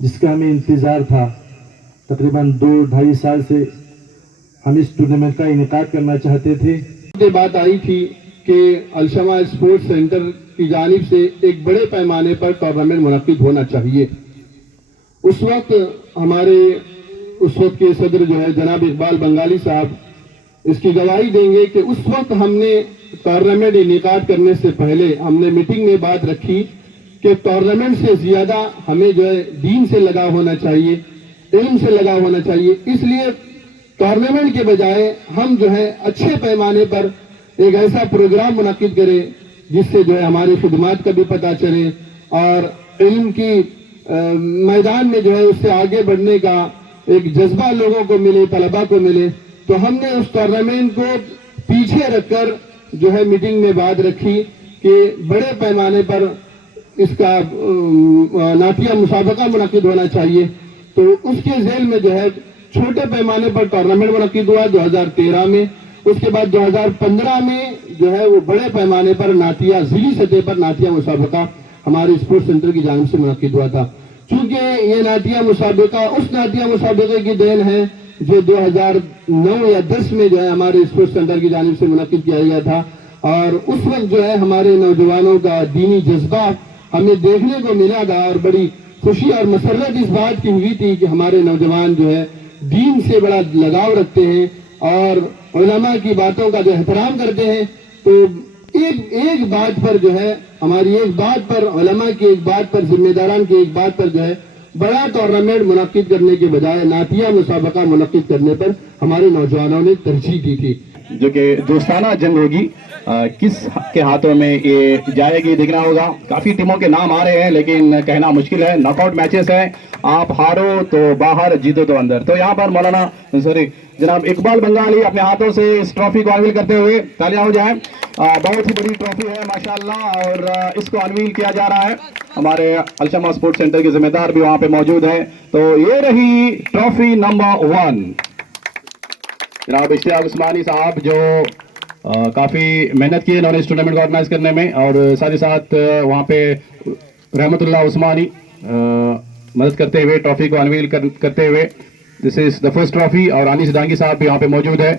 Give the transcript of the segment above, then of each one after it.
जिसका हमें इंतज़ार था। तकरीबन 2-2.5 साल से हम इस टूर्नामेंट का इनेकाद करना चाहते थे। ये बात आई थी कि अलशमा स्पोर्ट्स सेंटर की जानिब से एक बड़े पैमाने पर टूर्नामेंट मुनक्किद होना चाहिए। उस वक्त हमारे उस वक्त के सदर जो है जनाब इकबाल बंगाली साहब इसकी गवाही देंगे कि उस वक्त हमने टूर्नामेंट इनेकाद करने से पहले हमने मीटिंग में बात रखी कि टूर्नामेंट से ज्यादा हमें जो है दीन से लगाव होना चाहिए, इल्म से लगाव होना चाहिए। इसलिए टूर्नामेंट के बजाय हम जो है अच्छे पैमाने पर एक ऐसा प्रोग्राम मुनक्किद करें जिससे जो है हमारी खिदमात का भी पता चले और इल्म की मैदान में जो है उससे आगे बढ़ने का एक जज्बा लोगों को मिले, तलबा को मिले। तो हमने उस टूर्नामेंट को पीछे रखकर जो है मीटिंग में बात रखी कि बड़े पैमाने पर इसका नातिया मुसाबका मुनक्किद होना चाहिए। तो उसके झेल में जो है छोटे पैमाने पर टूर्नामेंट मुनक्किद हुआ 2013 में। उसके बाद 2015 में जो है वो बड़े पैमाने पर नातिया जिली सतह पर नातिया मुसाबका हमारे स्पोर्ट्स सेंटर की जानिब से मुनक्किद हुआ था। चूंकि ये नातिया मुसाबका उस नातिया मुसाबके की देन है जो 2009 या 10 में जो है हमारे स्पोर्ट्स सेंटर की जानिब से मुनक्किद किया गया था। और उस वक्त जो है हमारे नौजवानों का दीनी जज्बा हमें देखने को मिला था और बड़ी खुशी और मसरत इस बात की हुई थी कि हमारे नौजवान जो है दीन से बड़ा लगाव रखते हैं और उलमा की बातों का जो एहतराम करते हैं। तो एक बात पर जो है हमारी एक बात पर उलमा की एक बात पर जिम्मेदारान की एक बात पर जो है बड़ा टूर्नामेंट मुनक्किद करने के बजाय नातिया मुसाबका मुनक्किद करने पर हमारे नौजवानों ने तरजीह दी थी। जो कि दोस्ताना जंग होगी, किस के हाथों में ये जाएगी देखना होगा। काफी टीमों के नाम आ रहे हैं लेकिन कहना मुश्किल है। नॉकआउट मैचेस हैं, आप हारो तो बाहर, जीतो तो अंदर। तो यहाँ पर मौलाना जनाब इकबाल बंगाली अपने हाथों से इस ट्रॉफी को अनवील करते हुए, तालियां हो जाए। बहुत ही बड़ी ट्रॉफी है माशाल्लाह और इसको अनवील किया जा रहा है। हमारे अलशमा स्पोर्ट्स सेंटर के जिम्मेदार भी वहां पे मौजूद हैं। तो ये रही ट्रॉफी नंबर 1। जनाब इश्तियाक उस्मानी साहब जो काफ़ी मेहनत की इन्होंने इस टूर्नामेंट को ऑर्गेनाइज करने में और साथ ही साथ वहाँ पे रहमतुल्लाह उस्मानी मदद करते हुए ट्रॉफी को अनवील करते हुए। This is the first trophy और अनीस डांगी साहब भी यहाँ पे मौजूद है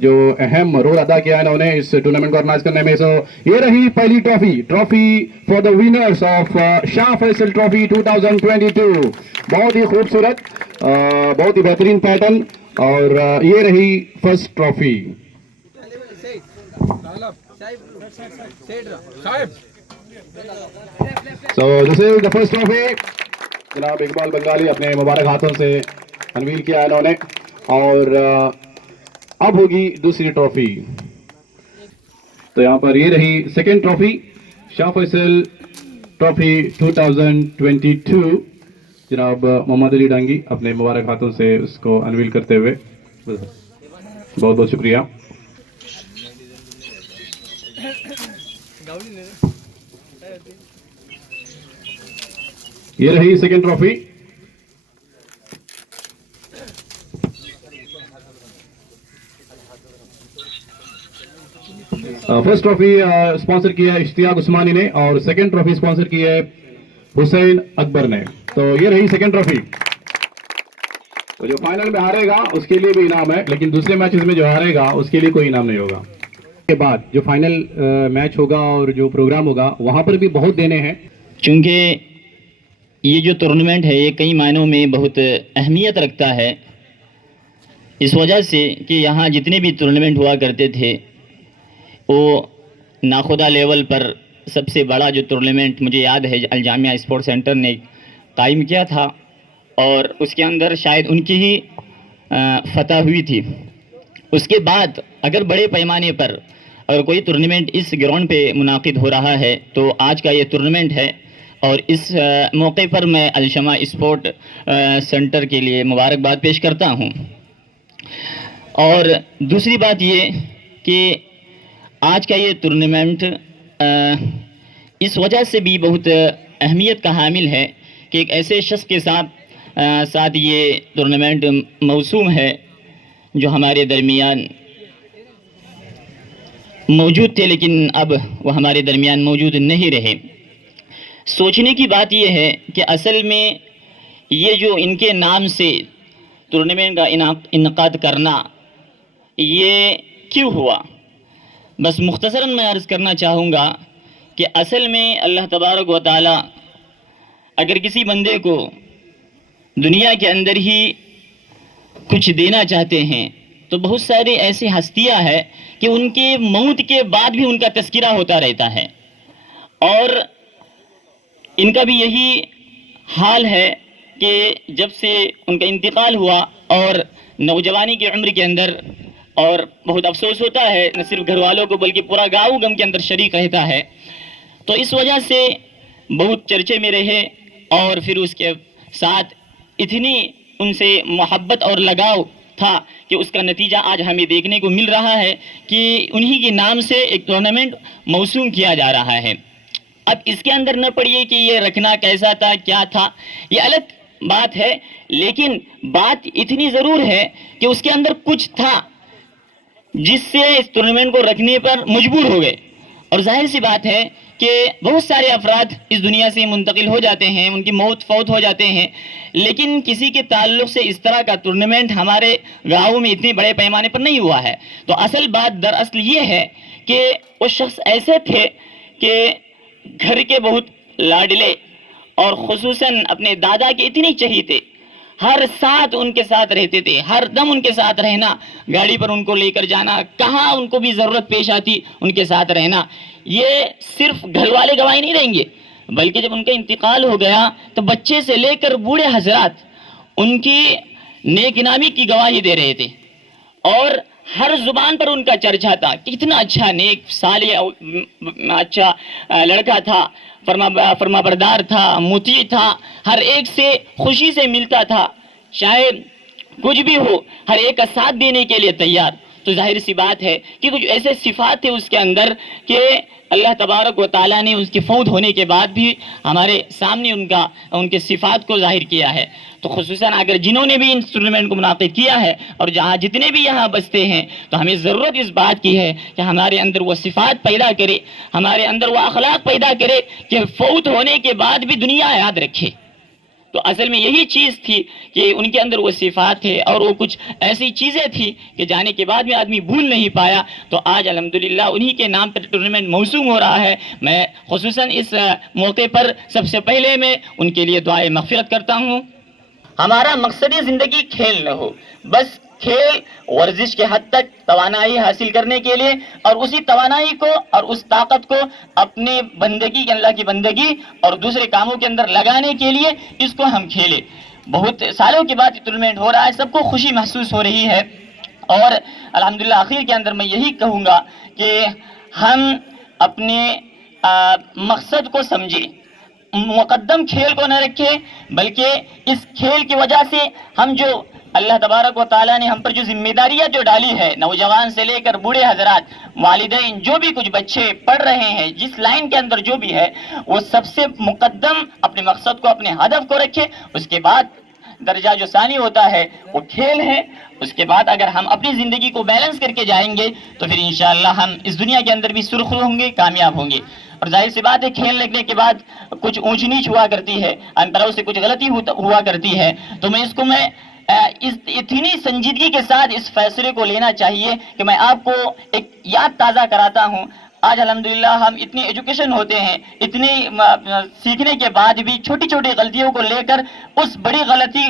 जो अहम रोल अदा किया है इन्होंने इस टूर्नामेंट को ऑर्गेनाइज करने में। सो ये रही पहली trophy for the winners of Shah Faisal trophy 2022। बहुत ही खूबसूरत, बहुत ही बेहतरीन पैटर्न और ये रही first trophy. So this is the first trophy. जनाब इकबाल बंगाली अपने मुबारक हाथों से अनवील किया इन्होंने और अब होगी दूसरी ट्रॉफी। तो यहाँ पर ये रही second trophy, Shah Faisal trophy 2022। जनाब मोहम्मद अली डांगी अपने मुबारक हाथों से उसको अनवील करते हुए, बहुत बहुत शुक्रिया। ये रही second trophy. First trophy sponsor की है इश्तियाक उस्मानी ने और सेकेंड ट्रॉफी स्पॉन्सर की है हुसैन अकबर ने। तो ये रही सेकेंड ट्रॉफी। तो जो फाइनल में हारेगा उसके लिए भी इनाम है, लेकिन दूसरे मैचेस में जो हारेगा उसके लिए कोई इनाम नहीं होगा। के बाद जो फाइनल मैच होगा और जो प्रोग्राम होगा वहां पर भी बहुत देने हैं। चूँकि ये जो टूर्नामेंट है ये कई मायनों में बहुत अहमियत रखता है, इस वजह से कि यहाँ जितने भी टूर्नामेंट हुआ करते थे वो नाखुदा लेवल पर सबसे बड़ा जो टूर्नामेंट मुझे याद है अल जामिया स्पोर्ट्स सेंटर ने कायम किया था और उसके अंदर शायद उनकी ही फतह हुई थी। उसके बाद अगर बड़े पैमाने पर अगर कोई टूर्नामेंट इस ग्राउंड पे मुनाकिद हो रहा है तो आज का ये टूर्नामेंट है और इस मौके पर मैं अलशमा स्पोर्ट सेंटर के लिए मुबारकबाद पेश करता हूँ। और दूसरी बात ये कि आज का ये टूर्नामेंट इस वजह से भी बहुत अहमियत का हामिल है कि एक ऐसे शख्स के साथ ये टूर्नामेंट मौसूम है जो हमारे दरमियान मौजूद थे लेकिन अब वो हमारे दरमियान मौजूद नहीं रहे। सोचने की बात यह है कि असल में یہ جو ان کے نام سے ٹورنامنٹ کا انعقاد کرنا یہ کیوں ہوا؟ بس مختصراً میں عرض کرنا چاہوں گا کہ اصل میں اللہ تبارک و تعالی اگر کسی بندے کو دنیا کے اندر ہی کچھ دینا چاہتے ہیں تو بہت ساری ایسی ہستیاں ہیں کہ ان کے موت کے بعد بھی ان کا تذکرہ ہوتا رہتا ہے، اور ان کا بھی یہی حال ہے کہ جب سے ان کا انتقال ہوا اور نوجوانی کی عمر کے اندر، اور بہت افسوس ہوتا ہے نہ صرف گھر والوں کو بلکہ پورا گاؤں غم کے اندر شریک رہتا ہے، تو اس وجہ سے بہت چرچے میں رہے، اور پھر اس کے ساتھ اتنی ان سے محبت اور لگاؤ تھا کہ اس کا نتیجہ آج ہمیں دیکھنے کو مل رہا ہے کہ انہی کے نام سے ایک ٹورنامنٹ موسوم کیا جا رہا ہے۔ اب اس کے اندر نہ پڑیے کہ یہ رکھنا کیسا تھا، کیا تھا، یہ الگ بات ہے، لیکن بات اتنی ضرور ہے کہ اس کے اندر کچھ تھا جس سے اس ٹورنامنٹ کو رکھنے پر مجبور ہو گئے، اور ظاہر سی بات ہے کہ بہت سارے افراد اس دنیا سے منتقل ہو جاتے ہیں، ان کی موت فوت ہو جاتے ہیں، لیکن کسی کے تعلق سے اس طرح کا ٹورنامنٹ ہمارے گاؤں میں اتنے بڑے پیمانے پر نہیں ہوا ہے۔ تو اصل بات دراصل یہ ہے کہ وہ شخص ایسے تھے کہ گھر کے بہت لاڈلے اور خصوصاً اپنے دادا کے اتنے چہیتے، ہر ساتھ ان کے ساتھ رہتے تھے، ہر دم ان کے ساتھ رہنا، گاڑی پر ان کو لے کر جانا، کہاں ان کو بھی ضرورت پیش آتی ان کے ساتھ رہنا۔ یہ صرف گھر والے گواہی نہیں دیں گے، بلکہ جب ان کا انتقال ہو گیا تو بچے سے لے کر بوڑھے حضرات ان کی نیک نامی کی گواہی دے رہے تھے، اور ہر زبان پر ان کا چرچا تھا کہ کتنا اچھا نیک صالح اچھا لڑکا تھا، فرما بردار تھا، مطیع تھا، ہر ایک سے خوشی سے ملتا تھا، چاہے کچھ بھی ہو ہر ایک کا ساتھ دینے کے لیے تیار۔ تو ظاہر سی بات ہے کہ کچھ ایسے صفات تھے اس کے اندر کہ اللہ تبارک و تعالیٰ نے اس کے فوت ہونے کے بعد بھی ہمارے سامنے ان کے صفات کو ظاہر کیا ہے۔ تو خصوصاً اگر جنہوں نے بھی ان ٹورنامنٹ کو منعقد کیا ہے اور جہاں جتنے بھی یہاں بستے ہیں، تو ہمیں ضرورت اس بات کی ہے کہ ہمارے اندر وہ صفات پیدا کرے، ہمارے اندر وہ اخلاق پیدا کرے کہ فوت ہونے کے بعد بھی دنیا یاد رکھے۔ تو اصل میں یہی چیز تھی کہ ان کے اندر وہ صفات تھے، اور وہ کچھ ایسی چیزیں تھی کہ جانے کے بعد بھی آدمی بھول نہیں پایا۔ تو آج الحمدللہ انہی کے نام پر ٹورنامنٹ موسوم ہو رہا ہے۔ میں خصوصاً اس موقع پر سب سے پہلے میں ان کے لیے دعائے مغفرت کرتا ہوں۔ ہمارا مقصد زندگی کھیل نہ ہو، بس کھیل ورزش کے حد تک توانائی حاصل کرنے کے لیے، اور اسی توانائی کو اور اس طاقت کو اپنے بندگی اللہ کی بندگی اور دوسرے کاموں کے اندر لگانے کے لیے اس کو ہم کھیلیں۔ بہت سالوں کے بعد یہ ٹورنامنٹ ہو رہا ہے، سب کو خوشی محسوس ہو رہی ہے، اور الحمدللہ آخر کے اندر میں یہی کہوں گا کہ ہم اپنے مقصد کو سمجھیں، مقدم کھیل کو نہ رکھے، بلکہ اس کھیل کی وجہ سے ہم جو اللہ تبارک و تعالیٰ نے ہم پر جو ذمہ داریاں جو ڈالی ہے، نوجوان سے لے کر بوڑھے حضرات، والدین، جو بھی کچھ بچے پڑھ رہے ہیں، جس لائن کے اندر جو بھی ہے، وہ سب سے مقدم اپنے مقصد کو، اپنے ہدف کو رکھے۔ اس کے بعد درجہ جو ثانی ہوتا ہے وہ کھیل ہے۔ اس کے بعد اگر ہم اپنی زندگی کو بیلنس کر کے جائیں گے تو پھر انشاءاللہ ہم اس دنیا کے اندر بھی سرخرو ہوں گے، کامیاب ہوں گے۔ اور ظاہر سی بات ہے کھیل لگنے کے بعد کچھ اونچ نیچ ہوا کرتی ہے، امپائروں سے کچھ غلطی ہوا کرتی ہے، تو میں اتنی سنجیدگی کے ساتھ اس فیصلے کو لینا چاہیے کہ میں آپ کو ایک یاد تازہ کراتا ہوں۔ آج الحمدللہ ہم اتنی ایجوکیشن ہوتے ہیں، اتنی سیکھنے کے بعد بھی چھوٹی چھوٹی غلطیوں کو لے کر اس بڑی غلطی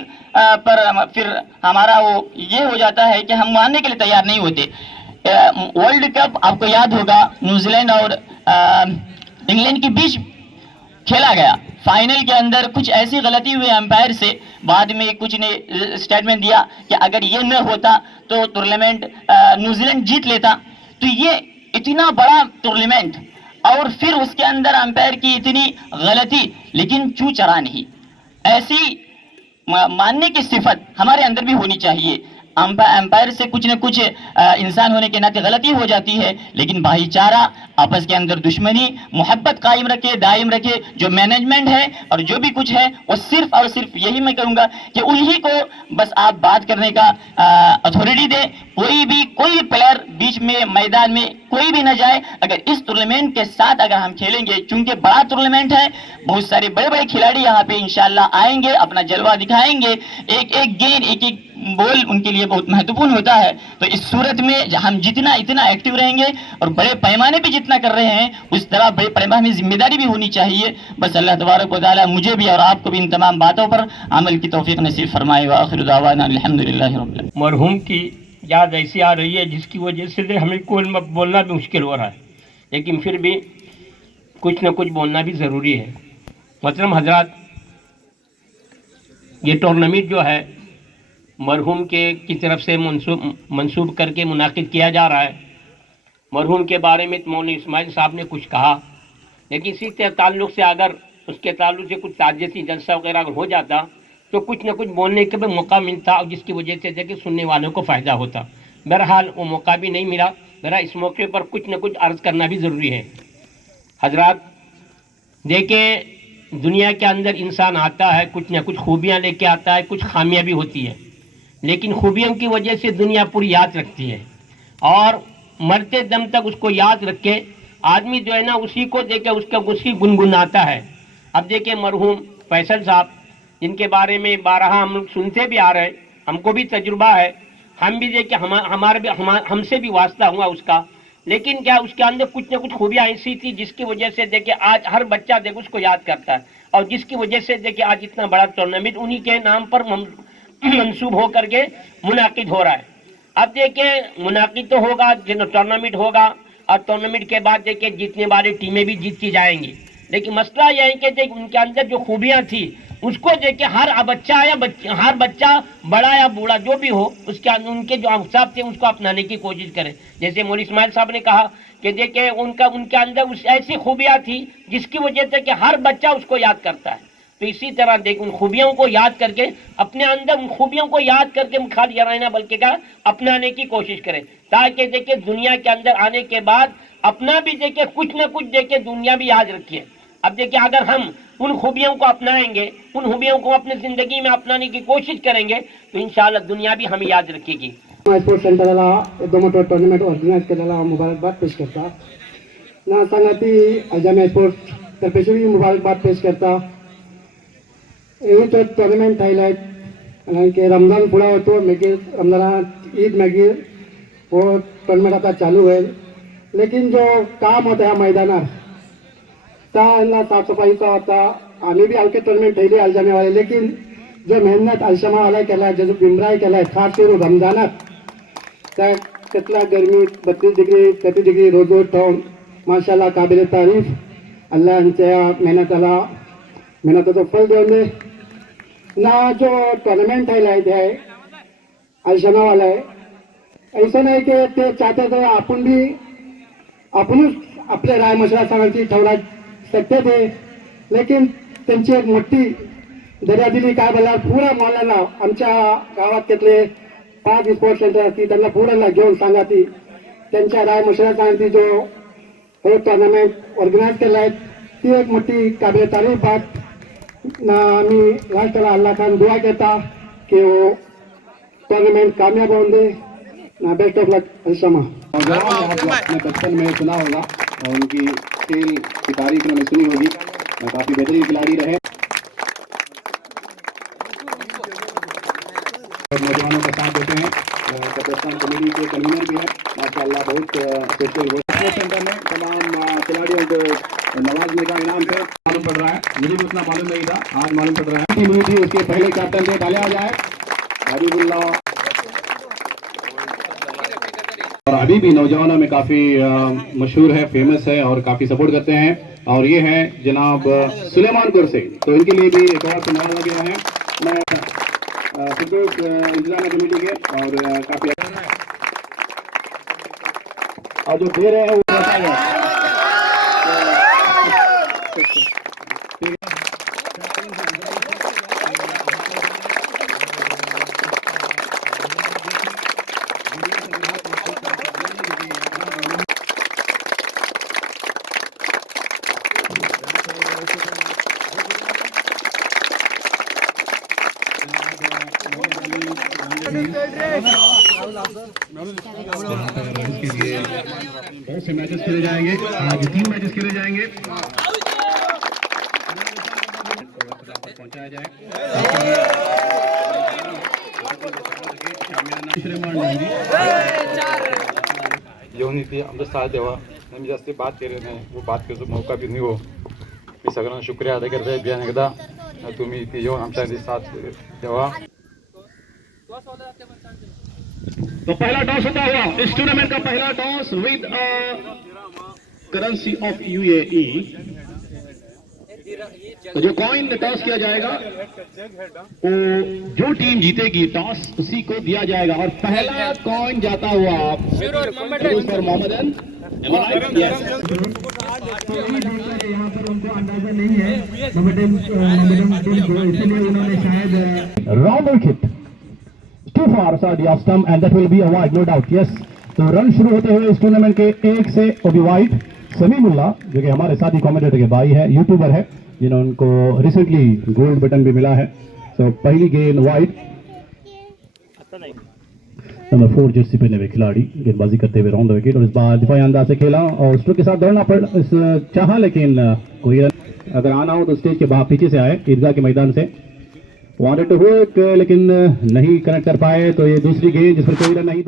پر پھر ہمارا وہ یہ ہو جاتا ہے کہ ہم ماننے کے لیے تیار نہیں ہوتے۔ ورلڈ کپ آپ کو یاد ہوگا، نیوزی لینڈ اور انگلینڈ کے بیچ کھیلا گیا، فائنل کے اندر کچھ ایسی غلطی ہوئی امپائر سے، بعد میں کچھ نے اسٹیٹمنٹ دیا کہ اگر یہ نہ ہوتا تو ٹورنامنٹ نیوزی لینڈ جیت لیتا۔ تو یہ اتنا بڑا ٹورنامنٹ اور پھر اس کے اندر امپائر کی اتنی غلطی، لیکن چوں چرا نہیں۔ ایسی ماننے کی صفت ہمارے اندر بھی ہونی چاہیے۔ एम्पायर से कुछ न कुछ इंसान होने के नाते गलती हो जाती है, लेकिन भाईचारा, आपस के अंदर दुश्मनी, मोहब्बत कायम रखे, दायम रखे। जो मैनेजमेंट है और जो भी कुछ है वो सिर्फ और सिर्फ यही मैं कहूँगा कि उन्हीं को बस आप बात करने का अथॉरिटी दे। कोई प्लेयर बीच में मैदान में कोई भी न जाए। अगर इस टूर्नामेंट के साथ अगर हम खेलेंगे, चूंकि बड़ा टूर्नामेंट है, बहुत सारे बड़े बड़े खिलाड़ी यहाँ पे इंशाल्लाह आएंगे, अपना जलवा दिखाएंगे, एक एक गेंद, एक एक बॉल उनके लिए बहुत महत्वपूर्ण होता है। तो इस सूरत में हम जितना इतना एक्टिव रहेंगे और बड़े पैमाने पे जितना कर रहे हैं, उस तरह बड़े पैमाने में जिम्मेदारी भी होनी चाहिए। बस अल्लाह तबारक व तआला मुझे भी और आपको भी इन तमाम बातों पर अमल की तौफीक नसीब फरमाए। व आखिर दावाना अल्हम्दुलिल्लाहि रब्बिल आलमीन। मरहूम की याद ऐसी आ रही है जिसकी वजह से हमें कोई बोलना भी मुश्किल हो रहा है, लेकिन फिर भी कुछ न कुछ बोलना भी ज़रूरी है। मोहतरम हजरात, ये टूर्नामेंट जो है मरहूम की तरफ से मंसूब करके मुनाकिद किया जा रहा है। मरहूम के बारे में मौलाना इस्माइल साहब ने कुछ कहा, लेकिन इसी के ताल्लुक़ से अगर उसके ताल्लुक़ से कुछ ताज़ियती जलसा वगैरह अगर हो जाता तो कुछ न कुछ बोलने का भी मौका मिलता और जिसकी वजह से देखिए सुनने वालों को फ़ायदा होता। बहरहाल वो मौका भी नहीं मिला। मेरा इस मौके पर कुछ न कुछ अर्ज़ करना भी ज़रूरी है। हजरात, देखिए दुनिया के अंदर इंसान आता है, कुछ न कुछ खूबियाँ लेके आता है, कुछ खामियाँ भी होती है, लेकिन खूबियों की वजह से दुनिया पूरी याद रखती है और मरते दम तक उसको याद रख के आदमी जो है ना उसी को देखे उसी गुनगुनाता है। अब देखिए मरहूम फैसल साहब, जिनके बारे में बारहा हम लोग सुनते भी आ रहे हैं, हमको भी तजुर्बा है, हम भी देखिए हमसे भी वास्ता हुआ उसका, लेकिन क्या उसके अंदर कुछ न कुछ खूबियाँ ऐसी थी जिसकी वजह से देखिए आज हर बच्चा देखो उसको याद करता है और जिसकी वजह से देखिए आज इतना बड़ा टूर्नामेंट उन्हीं के नाम पर मंसूब हो करके मुनाकिद हो रहा है। अब देखिए मुनाकिद तो होगा, टूर्नामेंट होगा और टूर्नामेंट के बाद देखिए जीतने वाली टीमें भी जीतती जाएंगी, लेकिन मसला यह है कि देखिए उनके अंदर जो खूबियाँ थी उसको देखिए हर बच्चा बड़ा या बूढ़ा जो भी हो उसके उनके जो हिसाब थे उसको अपनाने की कोशिश करे। जैसे मौलवी इस्माइल साहब ने कहा कि देखिए उनके अंदर ऐसी खूबियाँ थी जिसकी वजह से कि हर बच्चा उसको याद करता है। तो इसी तरह देख उन खूबियों को याद करके अपने अंदर उन खूबियों को याद करके खाली रहना बल्कि क्या अपनाने की कोशिश करें, ताकि देखिए दुनिया के अंदर आने के बाद अपना भी देखिए कुछ न कुछ देखिए दुनिया भी याद रखिए। अब देखिए अगर हम उन खूबियों को अपनाएंगे, उन खूबियों को अपनी ज़िंदगी में अपनाने की कोशिश करेंगे तो इंशाअल्लाह दुनिया भी हमें याद रखेगी। स्पोर्ट्स सेंटरला दोमोटो टूर्नामेंट ऑर्गनाइज केलेला मुबारकबाद पेश करता ना सांगाती अजामिया स्पोर्ट्स तर्फे मुबारकबाद पेश करता। एवं तो टूर्नामेंट हाईलाइट के रमजान पूरा होतो मागीर रमजान ईद मागीर वो टूर्नामेंट आता चालू है, लेकिन जो काम होता ह्या मैदानार त्या साफ सफाईचा होता। आम्ही भी आमचे टूर्नामेंट ठेवले अल्जामिया वाले, लेकिन जो मेहनत अल्शमा वाला केला, जो बिमराई केला खास करून रमजानात त्यातला गर्मी 32 डिग्री 33 डिग्री रोज ठेवून माशाल्लाह काबिल तारीफ। अल्लाह यांच्या मेहनताचं फल देऊन दे ना। जो टूर्नामेंट हाईलाइट है अल्शमा वाला है, ऐसा नहीं कि ते चाहते थे आपण आपले राय मशरा सांगायची ठेवला सकते थे, लेकिन त्यांची एक मोठी दर्या दिली काय बोलणार पुरा मॉलाला आमच्या गावात त्यातले 5 स्पोर्ट्स सेंटर असतील त्यांना पुराला घेऊन सांगा ती त्यांच्या राय मशरा सांगती जो हे टूर्नामेंट ऑर्गनाइज केला आहे ती एक मोठी काबिल तारीफ बात ना। आम्ही राष्ट्राला अल्लाह खान दुआ करता कि वो टूर्नामेंट कामयाब होने दे ना। Best of luck Alshama. अपने बचपन में सुना होगा और उनकी खेल की तारीफ उन्होंने सुनी होगी, काफ़ी बेहतरीन खिलाड़ी रहे और नौजवानों का साथ देते हैं। कब्रिस्तान कमेटी के कन्वीनर भी है माशाअल्लाह। बहुत स्पोर्ट्स सेंटर में तमाम खिलाड़ियों को नवाजने का इनाम से मालूम पड़ रहा है, मुझे भी उतना मालूम नहीं था, आज मालूम पड़ रहा है। टीम थी उसके पहले कैप्टन थे, डाला जाए हबीबुल्लाह और अभी भी नौजवानों में काफ़ी मशहूर है, फेमस है और काफ़ी सपोर्ट करते हैं। और ये है जनाब सुलेमानपुर से, तो इनके लिए भी एक और नवाजा गया है। मैं फिरदौस इंतजामिया कमेटी के और काफ़ी और जो दे रहे हैं वो बताएगा। बहुत से मैचेस खेले जाएंगे, आज 3 मैचेस खेले जाएंगे। पहुंचाया जाए येऊन इथे आमचा साथ द्यावा. मी जास्त बात केली नाही, वो बात करतो मौका भी नाही हो. मी सगळ्यांना शुक्रिया अदा करतोय बियान एकदा तुम्ही इथे येऊन आमच्या साथ द्यावा. तो पहला टॉस होता हुआ इस टूर्नामेंट का पहला toss with currency of UAE. तो जो कॉइन टॉस किया जाएगा वो जो टीम जीतेगी टॉस उसी को दिया जाएगा और पहला कॉइन जाता हुआ फॉर मोहम्मदन। यहाँ पर उनको अंदाजा नहीं है मोहम्मदन टीम को, इसलिए उन्होंने शायद round hit to for Southee stump and that will be a wide, no doubt. Yes, तो रन शुरू होते हुए इस टूर्नामेंट के एक से वो भी वाइड। समीमुल्लाह जो कि हमारे साथी कमेंटेटर के भाई है, यूट्यूबर है, जिन्होंने उनको रिसेंटली गोल्ड बटन भी मिला है। तो पहली गेंद वाइड, नंबर 4 जर्सी पहने हुए खिलाड़ी गेंदबाजी करते हुए राउंड विकेट और इस बार दिफाई अंदाज से खेला और स्ट्रोक के साथ दौड़ना चाहा, लेकिन कोई रन अगर आना हो तो स्टेज के बाहर पीछे से आए ईदगाह के मैदान से। वांटेड टू हुक लेकिन नहीं कनेक्ट कर पाए, तो ये दूसरी गेंद जिस पर कोई रन नहीं।